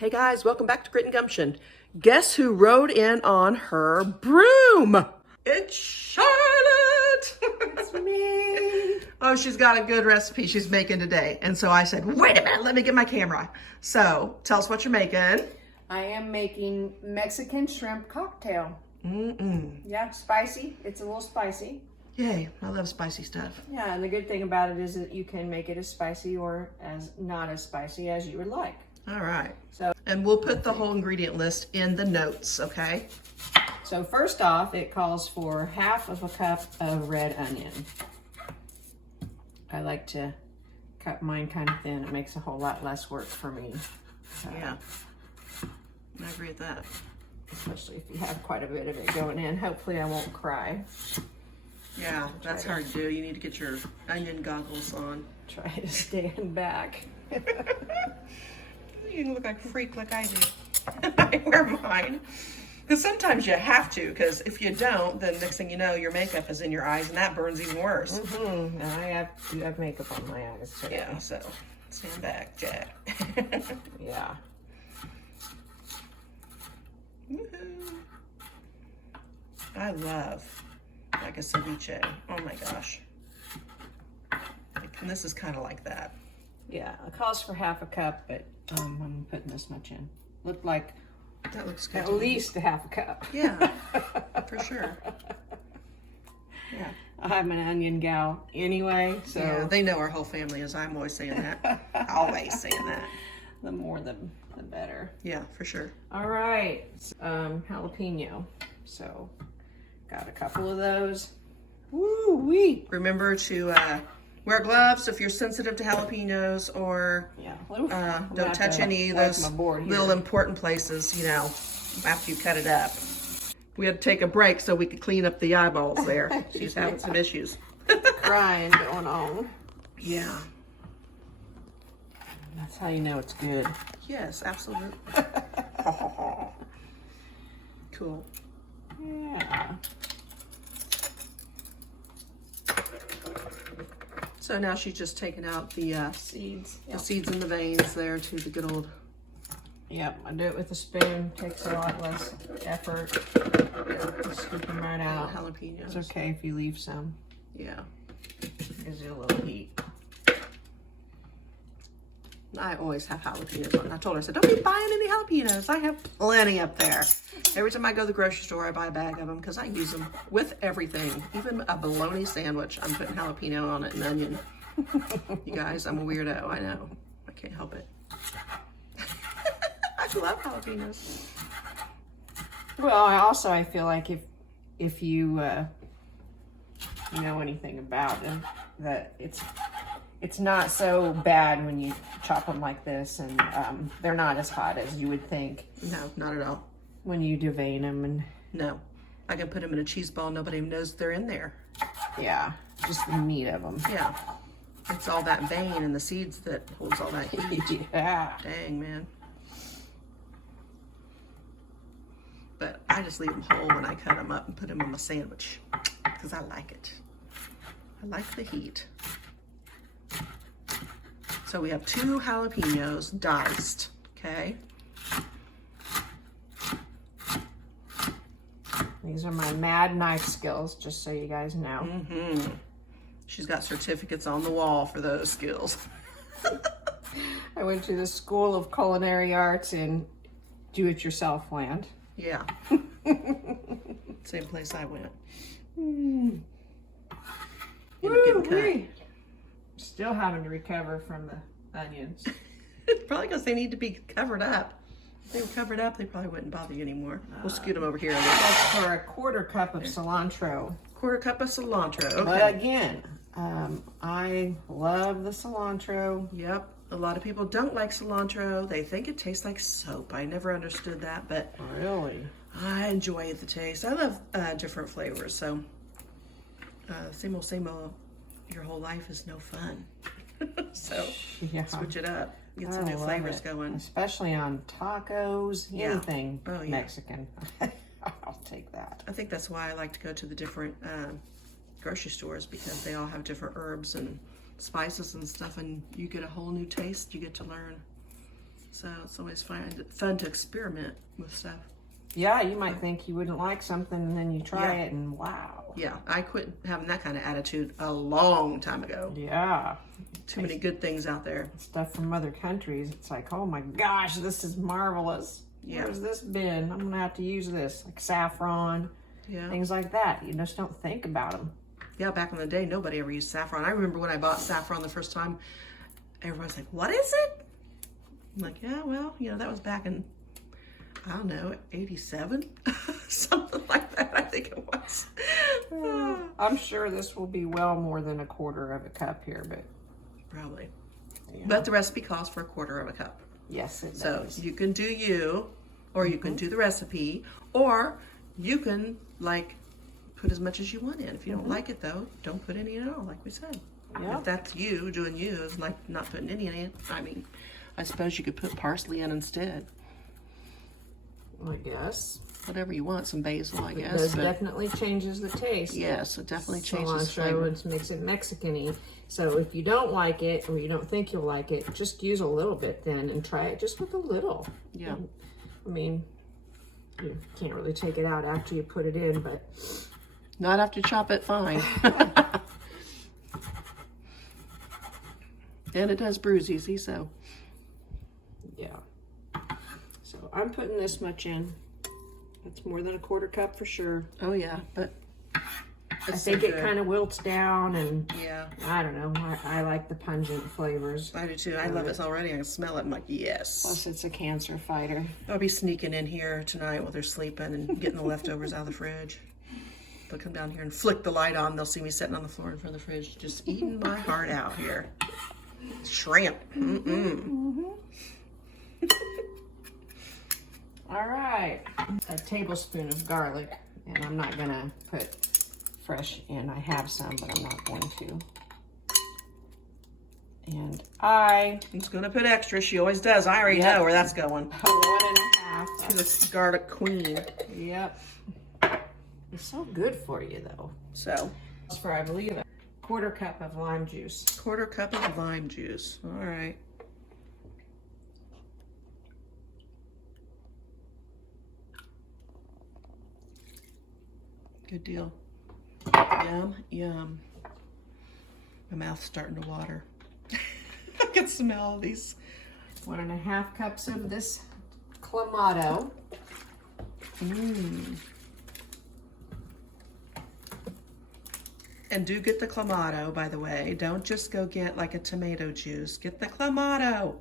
Hey guys, welcome back to Grit and Gumption. Guess who rode in on her broom? It's Charlotte! It's me. Oh, she's got a good recipe she's making today. And so I said, wait a minute, let me get my camera. So tell us what you're making. I am making Mexican shrimp cocktail. Mm-mm. Yeah, spicy. It's a little spicy. Yay, I love spicy stuff. Yeah, and the good thing about it is that you can make it as spicy or as not as spicy as you would like. All right. So, And we'll put the whole ingredient list in the notes, okay? so first off, it calls for half of a cup of red onion. I like to cut mine kind of thin. It makes a whole lot less work for me. Yeah, I agree with that. Especially if you have quite a bit of it going in. Hopefully I won't cry. Yeah, that's hard to do. You need to get your onion goggles on. Try to stand back. You can look like a freak like I do. I wear mine. Because sometimes you have to, because if you don't, then next thing you know, your makeup is in your eyes, and that burns even worse. Mm-hmm. And you have makeup on my eyes too. Yeah, so stand back, Jack. Yeah. Woohoo. I love like a ceviche. Oh my gosh. And this is kind of like that. Yeah, it calls for half a cup, but I'm putting this much in. Looked like That looks good. at least a half a cup. Yeah, for sure. Yeah. I'm an onion gal anyway, so Yeah, they know our whole family is. I'm always saying that. Always saying that. the more the better. Yeah, for sure. All right, jalapeno. So got a couple of those. Woo wee. Remember to wear gloves if you're sensitive to jalapenos, or Yeah. don't touch any of those little important places, you know, after you cut it up. We had to take a break so we could clean up the eyeballs there. She's having some issues. crying going on. Yeah. That's how you know it's good. Yes, absolutely. Cool. Yeah. So now she's just taking out the Seeds. seeds and the veins there to the good old. Yep, I do it with a spoon. Takes a lot less effort. Just scoop them right out. Jalapenos. It's okay if you leave some. Yeah. Gives you a little heat. I always have jalapenos on. I told her, I said, don't be buying any jalapenos. I have plenty up there. Every time I go to the grocery store, I buy a bag of them because I use them with everything. Even a bologna sandwich, I'm putting jalapeno on it and onion. You guys, I'm a weirdo. I know. I can't help it. I love jalapenos. Well, I feel like if you know anything about them, that it's not so bad when you chop them like this, and they're not as hot as you would think No, not at all. when you devein them. And No. I can put them in a cheese ball. Nobody knows they're in there. yeah, just the meat of them. Yeah. It's all that vein and the seeds that holds all that heat. Yeah. Dang, man. But I just leave them whole when I cut them up and put them in my sandwich because I like it. I like the heat. So we have 2 jalapenos diced, okay? These are my mad knife skills, just so you guys know. Mm-hmm. She's got certificates on the wall for those skills. I went to the School of Culinary Arts in do-it-yourself land. Yeah. Same place I went. Mm. End up getting cut. Woo-wee. Still having to recover from the onions. Probably because they need to be covered up. If they were covered up, they probably wouldn't bother you anymore. We'll scoot them over here a little. That's for a quarter cup of cilantro. Quarter cup of cilantro. Okay. But again, I love the cilantro. Yep. A lot of people don't like cilantro. They think it tastes like soap. I never understood that, but Really? I enjoy the taste. I love different flavors. So same old, your whole life is no fun. So Yeah. switch it up. Get some I new love flavors it. going. Especially on tacos, Yeah. anything Oh, yeah. Mexican. I'll take that. I think that's why I like to go to the different grocery stores, because they all have different herbs and spices and stuff, and you get a whole new taste. You get to learn So it's always fun to experiment with stuff. Yeah, you might think you wouldn't like something and then you try Yeah. it and wow. Yeah, I quit having that kind of attitude a long time ago. Yeah. Too many good things out there. Stuff from other countries. It's like, oh my gosh, this is marvelous. Yeah. Where's this been? I'm going to have to use this. Like saffron, Yeah. things like that. You just don't think about them. Yeah, back in the day, nobody ever used saffron. I remember when I bought saffron the first time, everyone's like, what is it? I'm like, yeah, well, that was back in, I don't know, 87? Something like that, I think it was. I'm sure this will be well more than a quarter of a cup here, but Probably. yeah. But the recipe calls for a quarter of a cup. Yes, it So does. you can do you, or you can do the recipe, or you can, like, put as much as you want in. If you don't like it, though, don't put any in at all, like we said. Yeah. If that's you, doing you, is like not putting any in. I mean, I suppose you could put parsley in instead. I guess. Whatever you want, some basil, I It guess. does But definitely changes the taste. yes, it definitely changes Cilantro flavor. would makes it Mexican-y. So if you don't like it or you don't think you'll like it, just use a little bit then and try it just with a little. Yeah. I mean, you can't really take it out after you put it in, but Not after you chop it fine. And it does bruise easy, so. yeah. So I'm putting this much in. That's more than a quarter cup for sure. Oh yeah, but I think it kind of wilts down and Yeah, I don't know. I like the pungent flavors. I do too. I love it already. I can smell it. I'm like, yes. Plus it's a cancer fighter. I'll be sneaking in here tonight while they're sleeping and getting the leftovers out of the fridge. They'll come down here and flick the light on. They'll see me sitting on the floor in front of the fridge, just eating my heart out here. Shrimp. Mm-mm. All right, a tablespoon of garlic, and I'm not gonna put fresh in. I have some, but I'm not going to. And I'm just gonna put extra. She always does. I already know where that's going. 1.5. She's a garlic queen. Yep. It's so good for you, though. So, It's for, I believe, a quarter cup of lime juice. quarter cup of lime juice. All right. Good deal. Yum, yum. My mouth's starting to water. I can smell these. 1.5 cups of this clamato. Mmm. And do get the clamato, by the way. Don't just go get like a tomato juice. Get the clamato.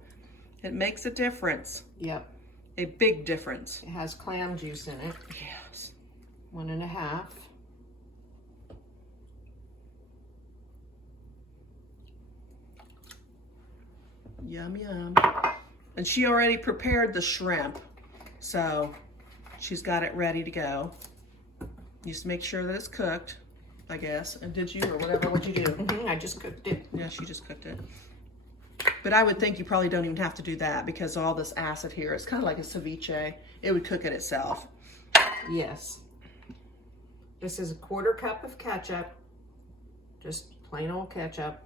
It makes a difference. Yep. A big difference. It has clam juice in it. Yes. 1.5. Yum, yum. And she already prepared the shrimp. So she's got it ready to go. Just make sure that it's cooked, I guess. And did you, or whatever, what'd you do? I just cooked it. Yeah, she just cooked it. But I would think you probably don't even have to do that because all this acid here, it's kind of like a ceviche. It would cook it itself. Yes. This is a quarter cup of ketchup. Just plain old ketchup.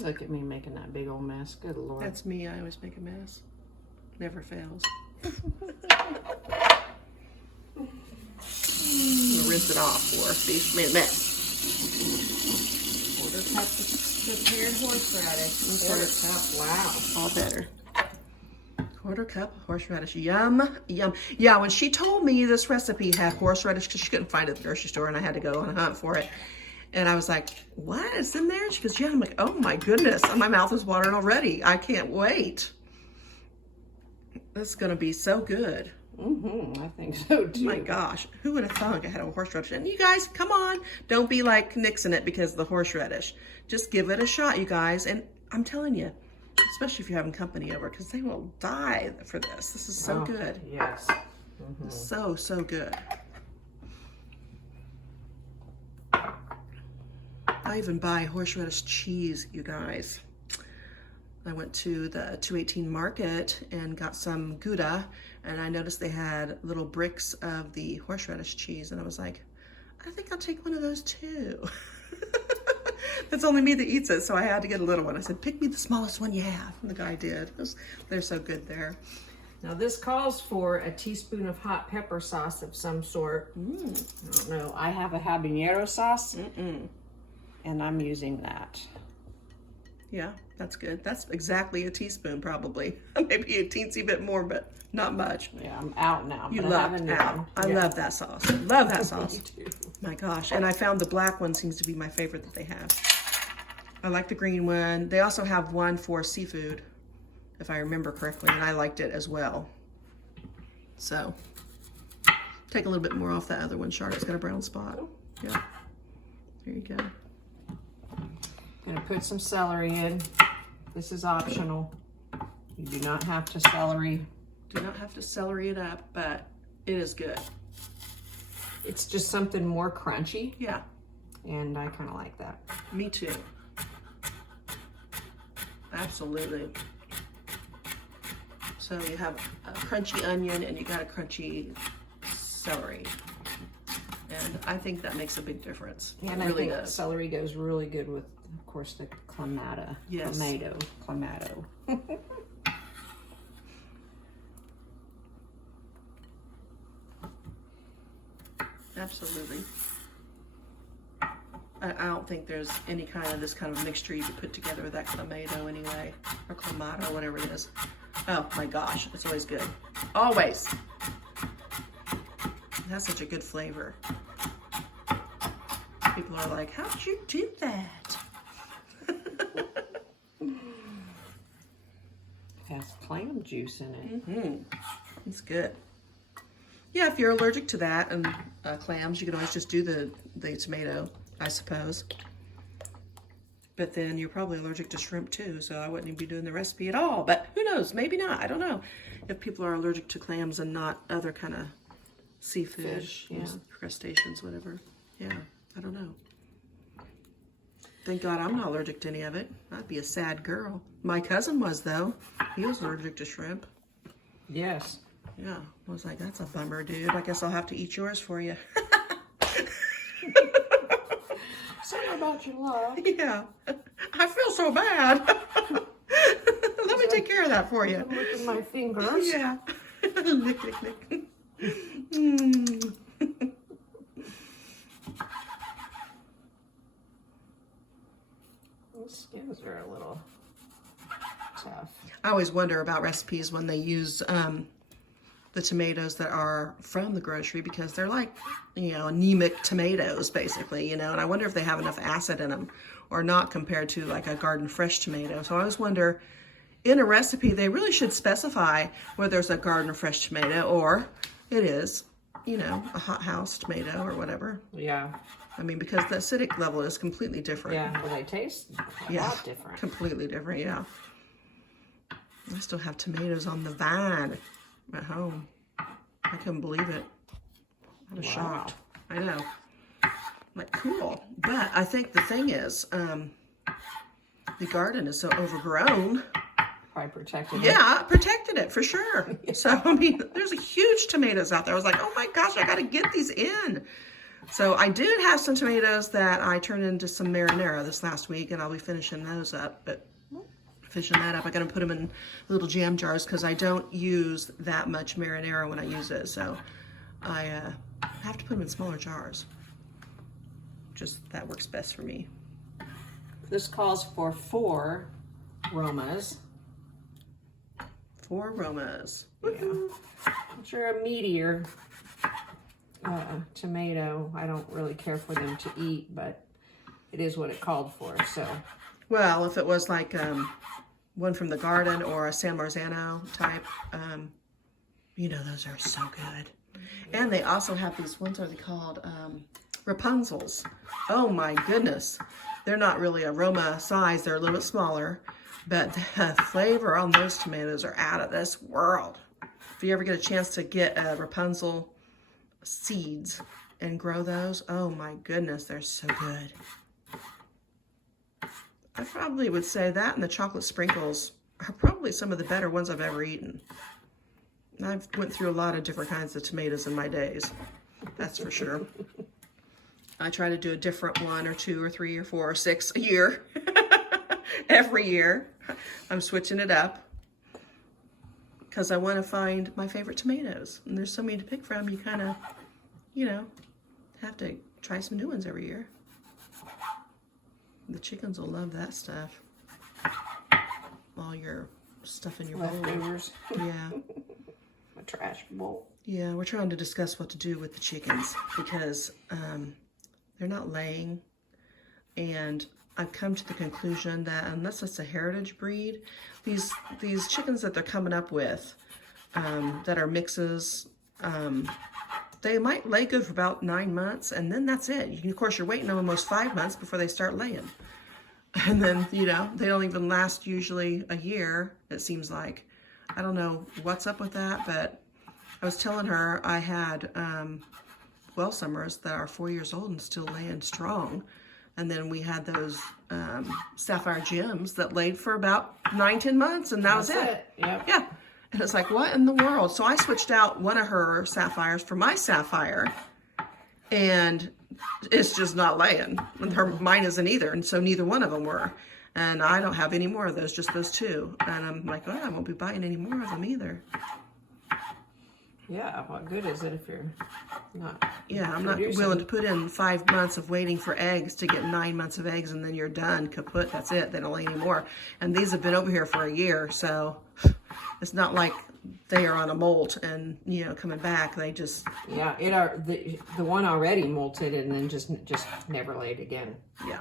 Look at me making that big old mess. Good Lord. That's me. I always make a mess. Never fails. I'm gonna rinse it off for these minutes. Quarter cup of prepared horseradish. Quarter cup. Wow. All better. Quarter cup of horseradish. Yum, yum. Yeah, when she told me this recipe had horseradish, because she couldn't find it at the grocery store and I had to go on a hunt for it. And I was like, what? It's in there? She goes, yeah. I'm like, oh my goodness. And my mouth is watering already. I can't wait. This is going to be so good. I think so too. My gosh. Who would have thought I had a horseradish? And you guys, come on. Don't be like nixing it because of the horseradish. Just give it a shot, you guys. And I'm telling you, especially if you're having company over, because they will die for this. This is so good. Yes. So, so good. I even buy horseradish cheese, you guys. I went to the 218 market and got some Gouda, and I noticed they had little bricks of the horseradish cheese, and I was like, I think I'll take one of those too. It's only me that eats it, so I had to get a little one. I said, pick me the smallest one you have. And the guy did. They're so good there. Now this calls for a teaspoon of hot pepper sauce of some sort. I don't know. I have a habanero sauce, and I'm using that. Yeah, that's good. That's exactly a teaspoon, probably. Maybe a teensy bit more, but not much. Yeah, I'm out now. You but love I, out. I love that sauce. Love that sauce. Me too. My gosh. And I found the black one seems to be my favorite that they have. I like the green one. They also have one for seafood, if I remember correctly, and I liked it as well. So, take a little bit more off that other one. Charlotte's got a brown spot. Yeah. There you go. Gonna put some celery in. This is optional. You do not have to celery. Do not have to celery it up, but it is good. It's just something more crunchy, Yeah, and I kind of like that. me too. Absolutely. So you have a crunchy onion and you got a crunchy celery. And I think that makes a big difference. And It I really think does. celery goes really good with, of course, the clamato. Yes. Clamato. Absolutely. I don't think there's any kind of this kind of mixture you could put together with that clamato anyway, or clamato, whatever it is. Oh my gosh, it's always good. Always. It has such a good flavor. People are like, how'd you do that? It has clam juice in it. It's good. Yeah, if you're allergic to that and clams, you can always just do the tomato, I suppose. But then you're probably allergic to shrimp too, so I wouldn't even be doing the recipe at all. But who knows? Maybe not. I don't know. If people are allergic to clams and not other kind of seafood, Fish, yeah. crustaceans, whatever. Yeah, I don't know. Thank God I'm not allergic to any of it. I'd be a sad girl. My cousin was, though. He was allergic to shrimp. Yes. Yeah, I was like, that's a bummer, dude. I guess I'll have to eat yours for you. Sorry about your luck. Yeah, I feel so bad. Let me take care of that for you. I'm licking my fingers. Yeah. Lick, lick, lick. Mm. The skins are a little tough. I always wonder about recipes when they use the tomatoes that are from the grocery, because they're like, you know, anemic tomatoes basically, you know, and I wonder if they have enough acid in them or not compared to like a garden fresh tomato. So I always wonder, in a recipe, they really should specify whether it's a garden fresh tomato or it is, you know, a hothouse tomato or whatever. Yeah. I mean, because the acidic level is completely different. Yeah, well, they taste a lot different. Completely different, yeah. I still have tomatoes on the vine at home. I couldn't believe it. I was shocked. I know. Like, cool. But I think the thing is, the garden is so overgrown. Probably protected it. Yeah, I protected it for sure. So, I mean, there's a huge tomatoes out there. I was like, oh my gosh, I got to get these in. So I did have some tomatoes that I turned into some marinara this last week, and I'll be finishing those up. But finishing that up, I got to put them in little jam jars because I don't use that much marinara when I use it. So I have to put them in smaller jars. Just that works best for me. This calls for 4 Romas. 4 aromas. Yeah. Which are a meatier tomato. I don't really care for them to eat, but it is what it called for. So, Well, if it was like one from the garden or a San Marzano type, you know, those are so good. And they also have these, ones are they called? Rapunzels. Oh my goodness. They're not really aroma size, they're a little bit smaller, but the flavor on those tomatoes are out of this world. If you ever get a chance to get Rapunzel seeds and grow those, oh my goodness, they're so good. I probably would say that and the chocolate sprinkles are probably some of the better ones I've ever eaten. I've went through a lot of different kinds of tomatoes in my days. That's for sure. I try to do a different 1 or 2 or 3 or 4 or 6 a year. Every year. I'm switching it up because I want to find my favorite tomatoes. And there's so many to pick from, you kind of, you know, have to try some new ones every year. The chickens will love that stuff. All your stuff in your bowl. Leftovers. Yeah. A trash bowl. Yeah, we're trying to discuss what to do with the chickens because they're not laying. And I've come to the conclusion that unless it's a heritage breed, these chickens that they're coming up with that are mixes, they might lay good for about 9 months, and then that's it. Of course, you're waiting almost 5 months before they start laying. And then, you know, they don't even last usually a year, it seems like. I don't know what's up with that, but I was telling her I had well summers that are 4 years old and still laying strong. And then we had those Sapphire Gems that laid for about 9-10 months, and that was it. Yep. Yeah. And it's like, what in the world? So I switched out one of her sapphires for my sapphire, and it's just not laying. And mine isn't either, and so neither one of them were. And I don't have any more of those, just those 2. And I'm like, oh, I won't be buying any more of them either. Yeah, what good is it if you're not Yeah, I'm not producing? willing to put in 5 months of waiting for eggs to get 9 months of eggs, and then you're done, kaput, that's it, they don't lay anymore. And these have been over here for a year, so it's not like they are on a molt and, you know, coming back. They just, Yeah, the one already molted and then just never laid again yeah.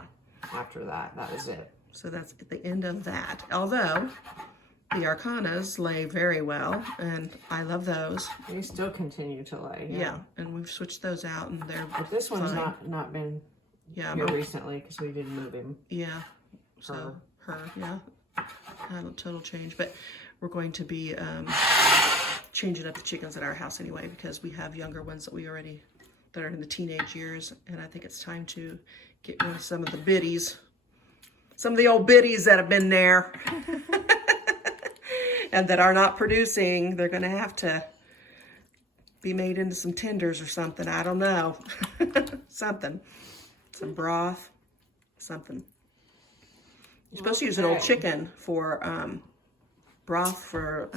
after that. That was it. So that's at the end of that. Although the Arcanas lay very well, and I love those. They still continue to lay. Yeah, and we've switched those out, and they're But this one's fine. not been Yeah, here recently because we didn't move him. yeah. So her, yeah, had a total change. But we're going to be changing up the chickens at our house anyway because we have younger ones that are in the teenage years, and I think it's time to get rid of some of the biddies, some of the old biddies that have been there. And that are not producing. They're going to have to be made into some tenders or something. I don't know. Something. Some broth. Something. You're supposed to use an old chicken for broth for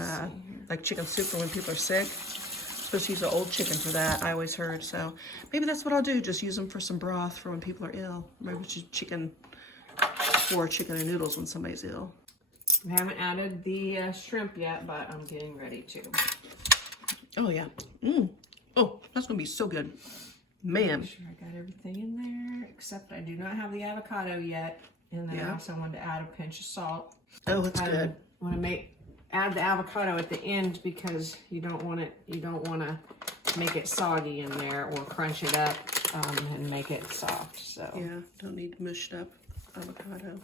like chicken soup for when people are sick. Supposed to use an old chicken for that, I always heard. So maybe that's what I'll do. Just use them for some broth for when people are ill. Maybe just chicken or chicken and noodles when somebody's ill. We haven't added the shrimp yet, but I'm getting ready to. Oh, yeah. Oh, that's going to be so good. Man. Make sure I got everything in there, except I do not have the avocado yet. And then I Yeah. also wanted to add a pinch of salt. Oh, that's good. I want to add the avocado at the end because you don't want to make it soggy in there or crunch it up and make it soft. So Yeah, don't need mushed up avocado.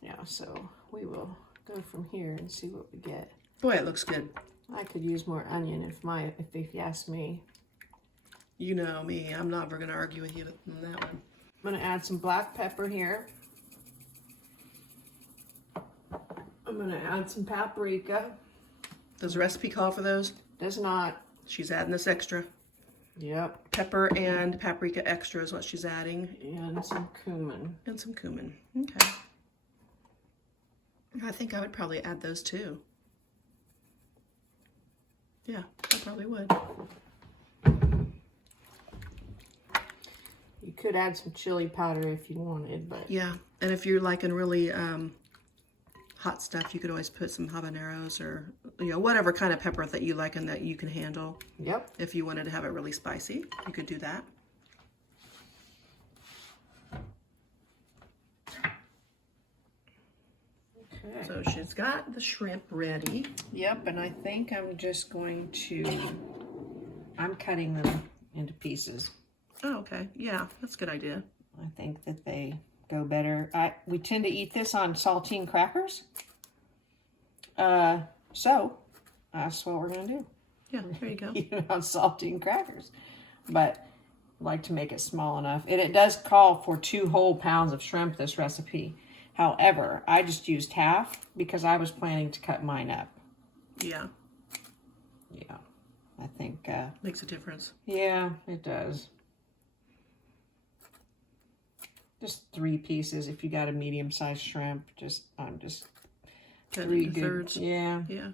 yeah, so we will go from here and see what we get. Boy, it looks good. I could use more onion if you ask me. You know me, I'm not ever going to argue with you on that one. I'm gonna add some black pepper here. I'm gonna add some paprika. Does the recipe call for those? Does not. She's adding this extra. Yep. Pepper and paprika extra is what she's adding. And some cumin. And some cumin. Okay. I think I would probably add those too. Yeah, I probably would. You could add some chili powder if you wanted, but Yeah, and if you're liking really hot stuff, you could always put some habaneros or, you know, whatever kind of pepper that you like and that you can handle. yep. If you wanted to have it really spicy, you could do that. Okay. So she's got the shrimp ready. Yep, and I think I'm just going to, I'm cutting them into pieces. Oh, okay. Yeah, that's a good idea. I think that they go better. We tend to eat this on saltine crackers. So that's what we're gonna do. Yeah, there you go. Eat it on saltine crackers. But like to make it small enough. And it does call for 2 whole pounds of shrimp, this recipe. However, I just used half because I was planning to cut mine up. Yeah. Yeah, I think, Makes a difference. yeah, it does. Just 3 pieces if you got a medium-sized shrimp. I'm just Cut 3 into good. thirds. Yeah, Yeah.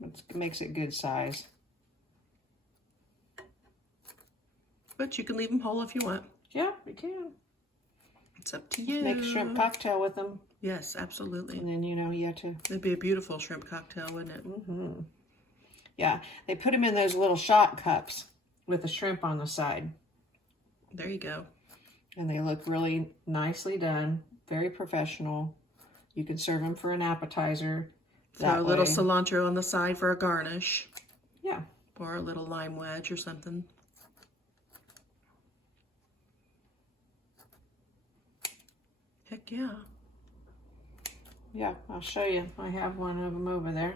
it makes it good size. But you can leave them whole if you want. Yeah, you can. It's up to you. Make a shrimp cocktail with them. Yes, absolutely. And then, you know, you have to... It'd be a beautiful shrimp cocktail, wouldn't it? Mm-hmm. Yeah, they put them in those little shot cups with the shrimp on the side. There you go. And they look really nicely done. Very professional. You can serve them for an appetizer. Throw a little cilantro on the side for a garnish. Yeah. Or a little lime wedge or something. Heck yeah. Yeah, I'll show you. I have one of them over there.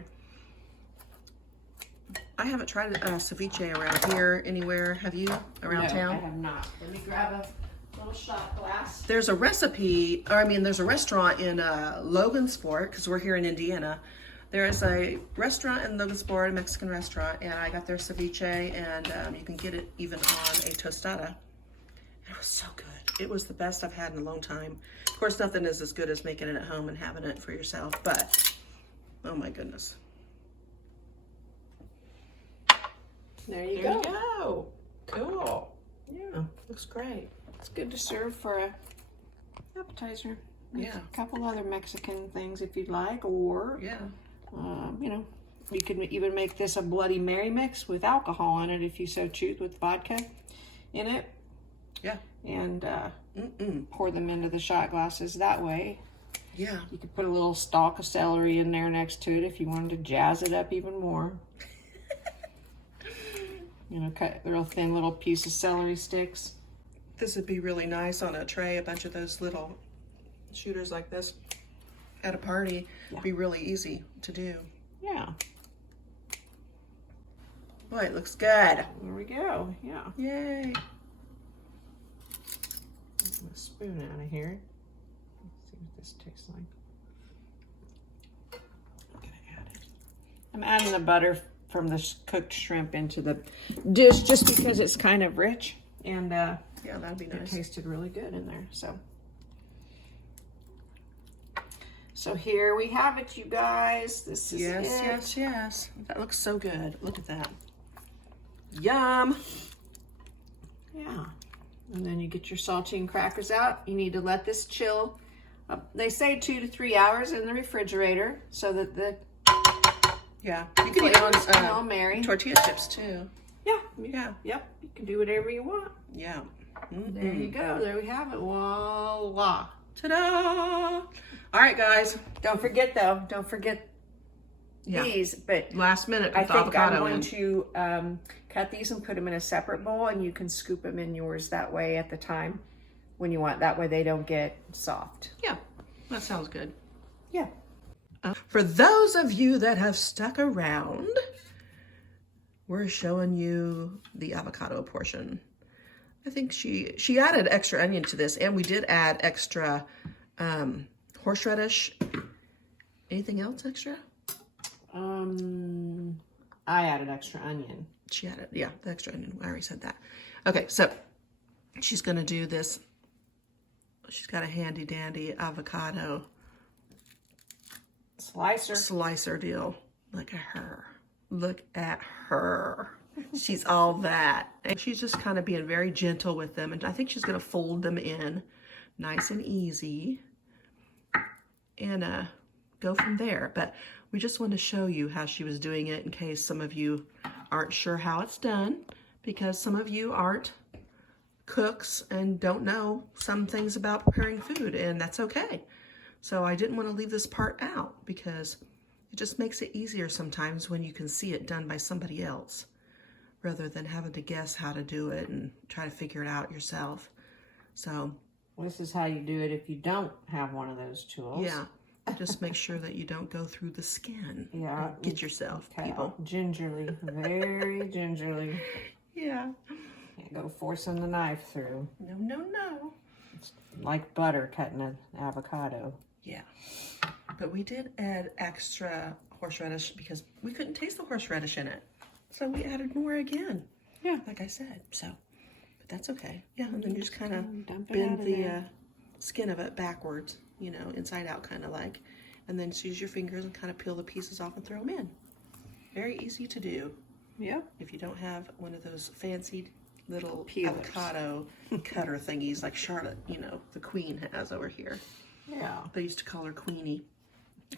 I haven't tried ceviche around here anywhere. Have you? Around No, town? I have not. Let me grab a little shot glass. There's a recipe, or I mean, there's a restaurant in Logansport, because we're here in Indiana. There is a restaurant in Logansport, a Mexican restaurant, and I got their ceviche, and you can get it even on a tostada. It was so good. It was the best I've had in a long time. Of course, nothing is as good as making it at home and having it for yourself, but oh my goodness. There you There go. you go. Cool. Yeah, looks great. It's good to serve for a appetizer. There's Yeah. a couple other Mexican things if you'd like, or Yeah. you know, you can even make this a Bloody Mary mix with alcohol in it if you so choose, with vodka in it. Yeah. And pour them into the shot glasses that way. Yeah. You could put a little stalk of celery in there next to it if you wanted to jazz it up even more. You know, cut real thin little piece of celery sticks. This would be really nice on a tray, a bunch of those little shooters like this at a party. Yeah. Be really easy to do. Yeah, Boy, it looks good. there we go. Yeah. Yay. Get my spoon out of here. Let's see what this tastes like. I'm gonna add it. I'm adding the butter from the cooked shrimp into the dish just because it's kind of rich, and Yeah, that'd be it nice. tasted really good in there. So here we have it, you guys. This is Yes, it. yes, yes. That looks so good. Look at that. Yum. Yeah. And then you get your saltine crackers out. You need to let this chill. They say 2 to 3 hours in the refrigerator so that the Yeah. You can flavors use smell merry. tortilla chips too. Yeah. Yeah. Yep. You can do whatever you want. Yeah. There you go. There we have it. Voila. Ta-da! All right, guys. Don't forget though. Don't forget Yeah. these. But Last minute I with think avocado I'm going in. to cut these and put them in a separate bowl, and you can scoop them in yours that way at the time when you want. That way they don't get soft. Yeah, that sounds good. Yeah. For those of you that have stuck around, we're showing you the avocado portion. I think she added extra onion to this, and we did add extra horseradish. Anything else extra? I added extra onion. She added, yeah, the extra onion. I already said that. Okay, so she's gonna do this. She's got a handy dandy avocado slicer deal. Look at her. Look at her. She's all that. And she's just kind of being very gentle with them. And I think she's going to fold them in nice and easy and go from there. But we just want to show you how she was doing it in case some of you aren't sure how it's done, because some of you aren't cooks and don't know some things about preparing food, and that's okay. So I didn't want to leave this part out because it just makes it easier sometimes when you can see it done by somebody else rather than having to guess how to do it and try to figure it out yourself. So This is how you do it if you don't have one of those tools. yeah, just make sure that you don't go through the skin. Yeah. Get yourself, Okay, people. gingerly, very gingerly. Yeah. Can't go forcing the knife through. No, no, no. Like butter cutting an avocado. Yeah. But we did add extra horseradish because we couldn't taste the horseradish in it. So we added more again. Yeah. Like I said. So, but that's okay. Yeah, and then you just kind of Dump it bend out of the there. skin of it backwards, you know, inside out kind of like. And then just use your fingers and kind of peel the pieces off and throw them in. Very easy to do. Yep. If you don't have one of those fancy little Peelers. avocado cutter thingies like Charlotte, you know, the queen has over here. Yeah. They used to call her Queenie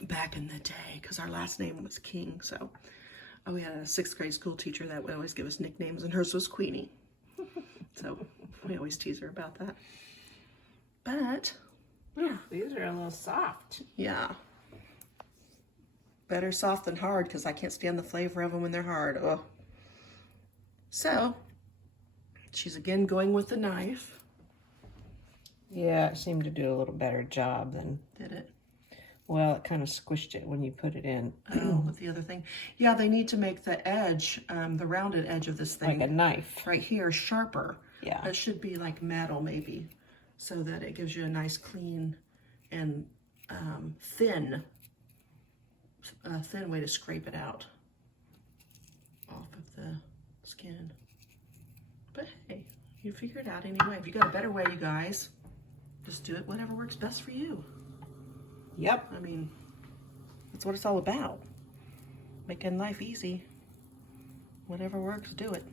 back in the day because our last name was King. So we had a 6th grade school teacher that would always give us nicknames, and hers was Queenie. So we always tease her about that. But Yeah. These are a little soft. yeah, better soft than hard because I can't stand the flavor of them when they're hard. Ugh. So she's again going with the knife. Yeah, it seemed to do a little better job than, Did it? well, it kind of squished it when you put it in. Oh, with the other thing. Yeah, they need to make the edge, the rounded edge of this thing Like a knife. right here sharper. Yeah. It should be like metal maybe, so that it gives you a nice clean and thin way to scrape it out off of the skin. But hey, you figure it out anyway. If you got a better way, you guys, just do it whatever works best for you. Yep. I mean, that's what it's all about. Making life easy. Whatever works, do it.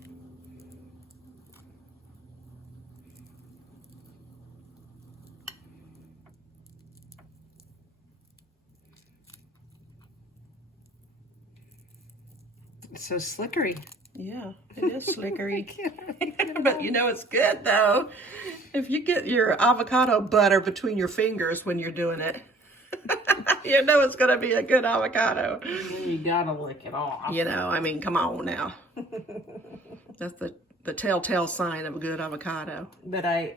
It's so slickery. Yeah, it is slickery. But you know it's good though. If you get your avocado butter between your fingers when you're doing it, you know it's gonna be a good avocado. You gotta lick it off. You know, I mean, come on now. That's the telltale sign of a good avocado. But I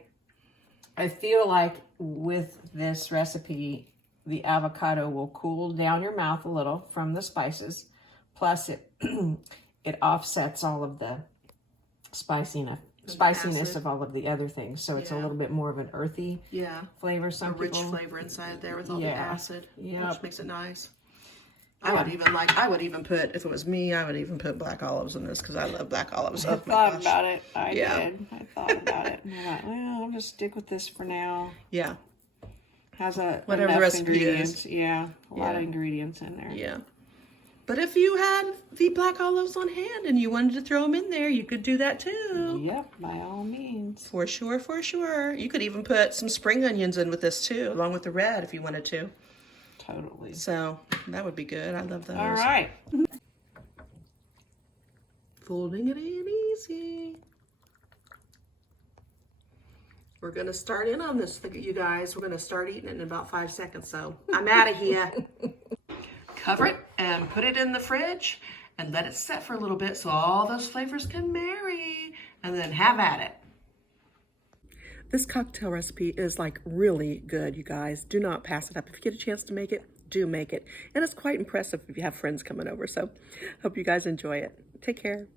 feel like with this recipe, the avocado will cool down your mouth a little from the spices. Plus it it offsets all of the spiciness acid. of all of the other things. So it's a Yeah. little bit more of an earthy Yeah, flavor. a Some rich people, flavor inside there with all the Yeah. acid, Yep. which makes it nice. I would even put, if it was me, I would even put black olives in this because I love black olives. I Oh my thought gosh. about it. I Yeah. did. I thought about it. And I thought, well, I'll just stick with this for now. Yeah, Has Whatever the enough recipe ingredients. is. Yeah, a lot Yeah. of ingredients in there. yeah. But if you had the black olives on hand and you wanted to throw them in there, you could do that too. Yep, by all means. For sure, for sure. You could even put some spring onions in with this too, along with the red if you wanted to. Totally. So that would be good. I love those. All right. Folding it in easy. We're going to start in on this, you guys. We're going to start eating it in about 5 seconds, so I'm out of here. Cover it and put it in the fridge and let it set for a little bit so all those flavors can marry, and then have at it. This cocktail recipe is like really good, you guys. Do not pass it up. If you get a chance to make it, do make it. And it's quite impressive if you have friends coming over. So hope you guys enjoy it. Take care.